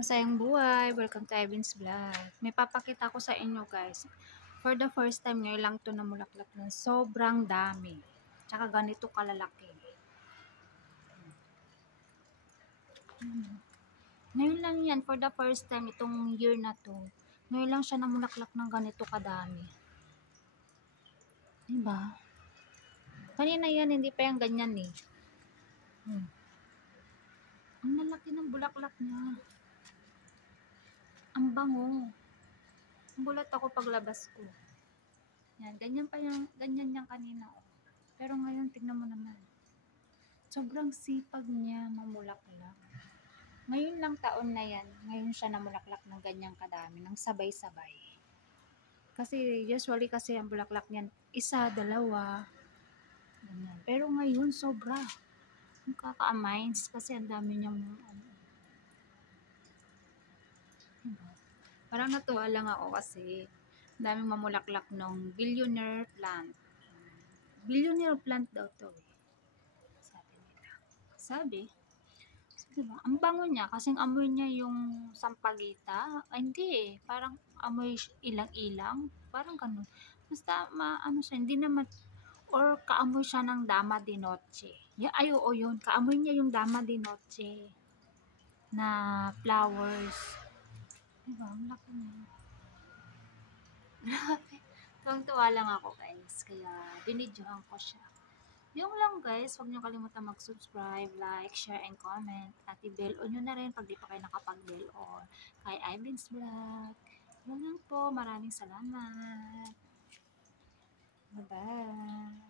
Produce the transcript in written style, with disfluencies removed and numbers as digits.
Masayang buhay! Welcome to Ivin's Vlog. May papakita ko sa inyo guys. For the first time ngayon lang to namulaklak na sobrang dami. Tsaka ganito kalalaki. Ngayon lang yan, for the first time itong year na to. Ngayon lang siya namulaklak ng ganito kadami. Diba? Kanina yan, hindi pa yung ganyan eh. Ang lalaki ng bulaklak niya. Ang bango. Gulat ako paglabas ko. Yan, ganyan yung kanina. Oh. Pero ngayon, tignan mo naman. Sobrang sipag niya mamulaklak. Ngayon lang taon na yan, ngayon siya namulaklak ng ganyang kadami, ng sabay-sabay. Kasi usually kasi ang bulaklak niyan, isa, dalawa. Ganyan. Pero ngayon, sobra. Ang kaka-amaze kasi ang dami niyang Parang natuwa lang ako kasi daming mamulaklak ng billionaire plant. Billionaire plant daw to eh. Sabi nila. Sabi, diba? Ang bango niya, kasing amoy niya yung sampagita. Ay, hindi eh. Parang amoy ilang-ilang. Parang ganun. Basta, ano siya, hindi naman, or kaamoy siya ng dama di noche. Ay, oo yun. Kaamoy niya yung dama di noche na flowers. Diba? Ang laki niya. Grabe. Tuwang-tuwa lang ako guys. Kaya binidyohan ko siya. Yung lang guys, huwag niyo kalimutan mag-subscribe, like, share, and comment. At i-bell on nyo na rin pag di pa kayo nakapag-bell on. Kay Ivin's Vlog. Yun lang po. Maraming salamat. Bye-bye.